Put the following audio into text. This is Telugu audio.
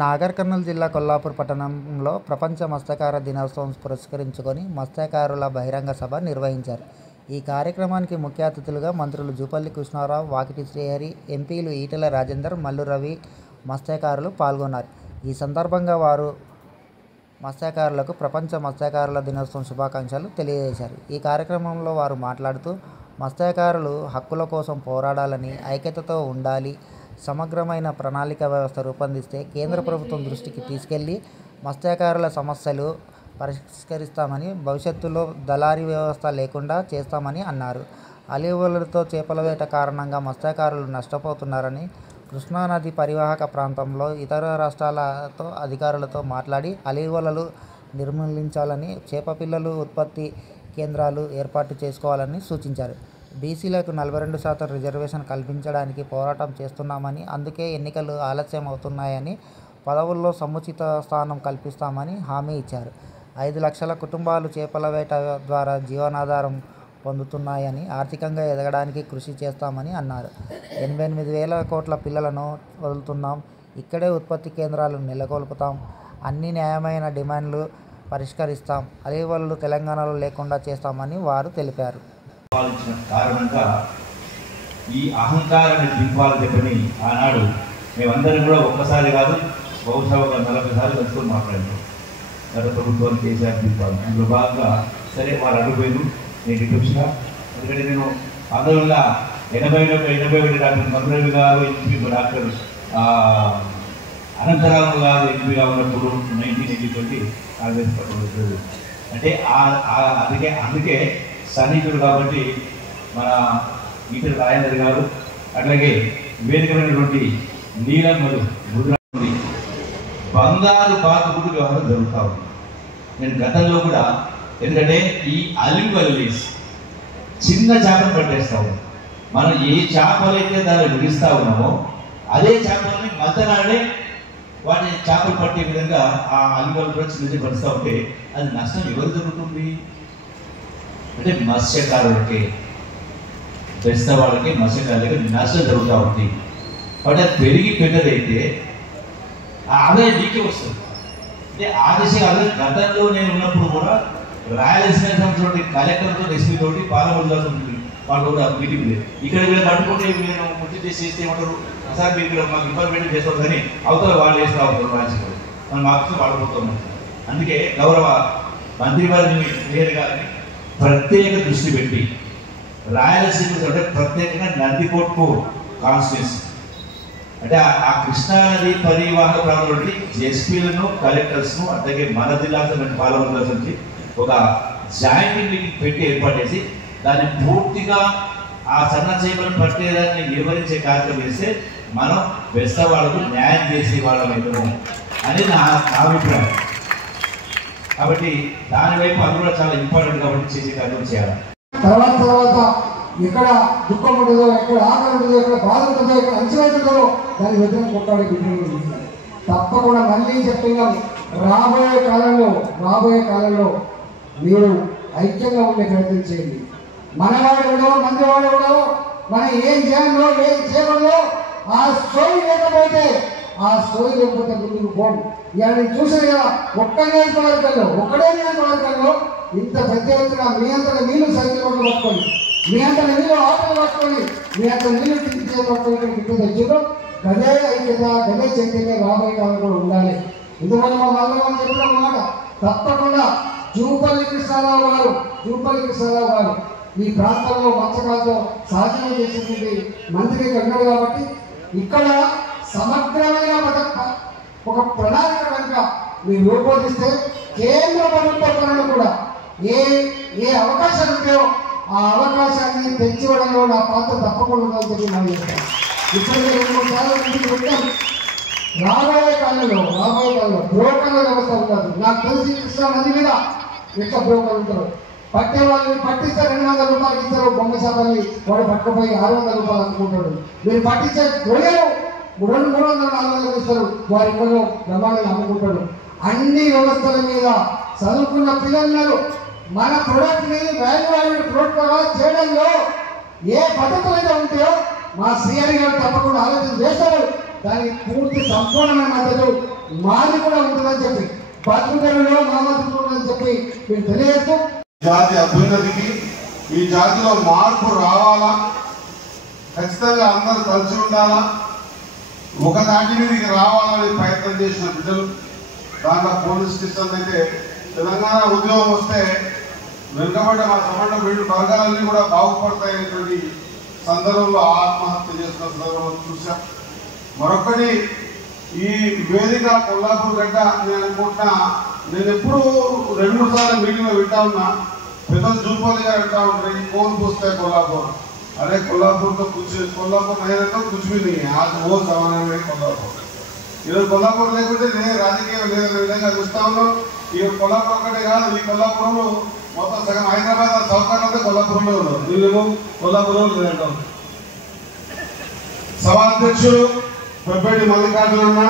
నాగర్ కర్నూలు జిల్లా కొల్లాపూర్ పట్టణంలో ప్రపంచ మత్స్యకార దినోత్సవం పురస్కరించుకొని మత్స్యకారుల బహిరంగ సభ నిర్వహించారు. ఈ కార్యక్రమానికి ముఖ్య అతిథులుగా మంత్రులు జూపల్లి కృష్ణారావు, వాకిటి శ్రీహరి, ఎంపీలు ఈటెల రాజేందర్, మల్లు రవి మత్స్యకారులు పాల్గొన్నారు. ఈ సందర్భంగా వారు మత్స్యకారులకు ప్రపంచ మత్స్యకారుల దినోత్సవం శుభాకాంక్షలు తెలియజేశారు. ఈ కార్యక్రమంలో వారు మాట్లాడుతూ మత్స్యకారులు హక్కుల కోసం పోరాడాలని, ఐక్యతతో ఉండాలి, సమగ్రమైన ప్రణాళిక వ్యవస్థ రూపొందిస్తే కేంద్ర ప్రభుత్వం దృష్టికి తీసుకెళ్లి మత్స్యకారుల సమస్యలు పరిష్కరిస్తామని, భవిష్యత్తులో దళారీ వ్యవస్థ లేకుండా చేస్తామని అన్నారు. అలీవలతో చేపల వేట కారణంగా మత్స్యకారులు నష్టపోతున్నారని, కృష్ణానది పరివాహక ప్రాంతంలో ఇతర రాష్ట్రాలతో అధికారులతో మాట్లాడి అలీవలలు నిర్మూలించాలని, చేపపిల్లలు ఉత్పత్తి కేంద్రాలు ఏర్పాటు చేసుకోవాలని సూచించారు. బీసీలకు 42% రిజర్వేషన్ కల్పించడానికి పోరాటం చేస్తున్నామని, అందుకే ఎన్నికలు ఆలస్యం అవుతున్నాయని, పదవుల్లో సముచిత స్థానం కల్పిస్తామని హామీ ఇచ్చారు. 5 లక్షల కుటుంబాలు చేపల వేట ద్వారా జీవనాధారం పొందుతున్నాయని, ఆర్థికంగా ఎదగడానికి కృషి చేస్తామని అన్నారు. 88,000 కోట్ల పిల్లలను వదులుతున్నాం, ఇక్కడే ఉత్పత్తి కేంద్రాలు నెలకొల్పుతాం, అన్ని న్యాయమైన డిమాండ్లు పరిష్కరిస్తాం, అలీవలలు తెలంగాణలో లేకుండా చేస్తామని వారు తెలిపారు. కారణంగా ఈ అహంకారాన్ని దింపాలని చెప్పని ఆనాడు మేమందరం కూడా ఒక్కసారి కాదు, బహుశా ఒక 40 సార్లు కలుసుకొని మాట్లాడాము. గత ప్రభుత్వాన్ని కేసీఆర్ దింపాలి, అందులో భాగంగా సరే వాళ్ళు అడుగుపోయారు. నేను డిప్యూటీగా, ఎందుకంటే నేను 1981 డాక్టర్ మధురవి గారు ఎంపీ, డాక్టర్ అనంతరావు గారు ఎంపీగా ఉన్నప్పుడు 1980 కాంగ్రెస్ ప్రభుత్వం అంటే అందుకే సన్నిహితుడు కాబట్టి మన ఈటెల రాజేందర్ గారు, అట్లాగే వేదికమైనటువంటి నీలమ్మలు గుజరాత్ బంగారు బాతుకుడు వ్యవహారం జరుగుతూ ఉంది. నేను గతంలో కూడా, ఎందుకంటే ఈ అలివల్లీస్ చిన్న చేపలు పట్టేస్తాము. మనం ఏ చేపలైతే దాన్ని విడిస్తూ ఉన్నామో అదే చేపలని మధ్యనాడే వాటి చేపలు పట్టే విధంగా ఆ అలివల్ కూడా చిన్న పడుతూ ఉంటే అది నష్టం ఎవరు జరుగుతుంది అంటే మత్స్యకారులకి, వాళ్ళకి మత్స్యకారులకి నష్టం జరుగుతూ ఉంది. కాబట్టి అది పెరిగి పెద్దదైతే ఆదాయం నీకే వస్తుంది. అంటే ఆ దిశగా గతంలో నేను ఉన్నప్పుడు కూడా రాయలసీమ సంబంధించిన కలెక్టర్తో, ఎస్పీ తోటి, పాలమూరుతో వాళ్ళు కూడా మీటింగ్ లేదు. ఇక్కడ వీళ్ళు పట్టుకుంటే వీళ్ళు ముట్టి చేస్తే ఏమంటారు, సార్ మీరు ఇక్కడ మాకు ఇన్ఫర్మేషన్ చేస్తాం కానీ అవతల వాళ్ళు వేస్తూ ఉంటారు రాజకీయాలు, మనం మాకు వాడిపోతున్నాం. అందుకే గౌరవ మంత్రి వారిని క్లియర్ గారిని ప్రత్యేక దృష్టి పెట్టి రాయలసీమ అంటే ప్రత్యేకంగా నందికొట్కు కాన్స్టిట్యూన్సీ అంటే ఆ కృష్ణానది పరివాహక ప్రాంతంలో ఎస్పీలను, కలెక్టర్స్ను, అట్లాగే మన జిల్లాతో పాలమూరు నుంచి ఒక జాయింట్ మీటింగ్ పెట్టి ఏర్పాటు చేసి దాన్ని పూర్తిగా ఆ సన్న చేపలను పట్టేదాన్ని నిర్వహించే కార్యక్రమం చేస్తే మనం వాళ్ళకు న్యాయం చేసే వాళ్ళం అనేది నా అభిప్రాయం. కాబట్టి దాని వైపు అది కూడా చాలా ఇంపార్టెంట్ కాబట్టి చేసే కార్యక్రమం చేయాలి. తర్వాత ఎక్కడ దుఃఖం ఉండదో, ఎక్కడ ఆకలి ఉండదో, ఎక్కడ బాధ ఉంటుందో, ఎక్కడ అంచనాతుందో దాని వ్యతిరేకంగా కొట్టాడే బిడ్డలు తప్పకుండా మళ్ళీ చెప్తున్నాం. రాబోయే కాలంలో మీరు ఐక్యంగా ఉండే ప్రయత్నం చేయండి. మనవాడెవడో, మందివాడెవడో, మనం ఏం చేయాలో ఏం చేయకూడదో ఆ స్టోరీ లేకపోతే ముందుకు పోండి. ఇక నేను చూసాను కదా, ఒక్కడే నియోజకవర్గంలో ఇంత పెద్ద ఎత్తున మీ అంతా నీళ్ళు సైకిల్ పట్టుకొని, మీ అంతా నీళ్ళు ఆటలు పట్టుకొని, మీ అంతా నీళ్ళు టిండి చేసి పట్టుకొని ఇంటి తెచ్చారు. గదే ఐక్యత, గదే చైతన్యం రాబోయే కాలం కూడా ఉండాలి. ఎందుకంటే మా వాళ్ళు చెప్పిన మాట తప్పకుండా జూపల్లి కృష్ణారావు గారు ఈ ప్రాంతంలో మత్స్యకారులతో సాధ్యం చేసినటువంటి మంత్రి ఉన్నాడు కాబట్టి ఇక్కడ సమగ్రమైన ఒక ప్రణాళిక కనుక మీరు రూపొందిస్తే కేంద్ర ప్రభుత్వం కూడా ఏ అవకాశాలు ఉంటాయో ఆ అవకాశాన్ని తెచ్చివ్వడంలో నా పాత్ర తప్పకుండా ఉందని చెప్పి మనం చేస్తాం. ఇప్పటికే 2-3 సార్లు ఇంటికి పెట్టాం. రాబోయే కాలంలో బ్రోకర్ల వ్యవస్థ ఉండదు. నాకు తెలిసి కృష్ణా నది మీద ఎట్లా బ్రోకర్లు ఉంటారు, పట్టే వాళ్ళని పట్టిస్తే 200 రూపాయలు ఇస్తారు. బొమ్మ చేపల్ని వాడు పట్టుకుపోయి 600 రూపాయలు అనుకుంటాడు. మీరు పట్టించే గొడవలు 300-400 ఇస్తారు. వారి ఇంట్లో బ్రహ్మాండంగా అమ్ముకుంటాడు. అన్ని వ్యవస్థల మీద చదువుకున్న పిల్లలు మన ప్రొడక్ట్ని వాల్యూ ప్రొడక్ట్గా చేయడంలో ఏ పద్ధతులు అయితే ఉంటాయో మా శ్రీహరి గారు తప్పకుండా ఆలోచన చేస్తారు. దానికి పూర్తి సంపూర్ణమైన మద్దతు మాది కూడా ఉంటుందని చెప్పి బతుకుదలలో మా మద్దతు ఉంటుందని చెప్పి మీరు తెలియజేస్తూ జాతి అభ్యున్నతికి ఈ జాతిలో మార్పు రావాలా, ఖచ్చితంగా అందరూ కలిసి ఉండాలా, ఒక దాటి మీదకి రావాలని ప్రయత్నం చేసిన బిడ్డలు. దాంట్లో పోలీస్ స్టేషన్ అయితే తెలంగాణ ఉద్యోగం వస్తే వెనుకబడ్డ మా సమాన బిడ్డలు వర్గాలన్నీ కూడా బాగుపడతాయనేటువంటి సందర్భంలో ఆత్మహత్య చేసిన సందర్భంలో చూసాం. మరొకటి ఈ వేదిక కొల్లాపూర్ గడ్డ నేను అనుకుంటున్నా, నేను ఎప్పుడు 2-3 సార్లు మీటింగ్లో వింటా ఉన్నా, పెద్దలు జూపల్లి గారు అంటా ఉంటారు ఈ కోన్ పూస్తే కొల్లాపూర్. अरे कोल्हापुर तो कुछ कोल्हापुर नहीं रहता कुछ भी नहीं है आज वो जमाना में कोल्हापुर इधर कोल्हापुर लेकिन नहीं राजकीय विधंगा చూస్తా ఉన్నాం ఈ కొల్లాపూర్ ఒకటే కాదు ఈ కొల్లాపురంలో మొత్తం సగం హైదరాబాద్ సౌకర్యం అంతా కొల్లాపురంలో ఉన్నారు వీళ్ళేమో కొల్లాపురంలో లేదంటాం సభాధ్యక్షుడు పెబ్బేటి మల్లికార్జున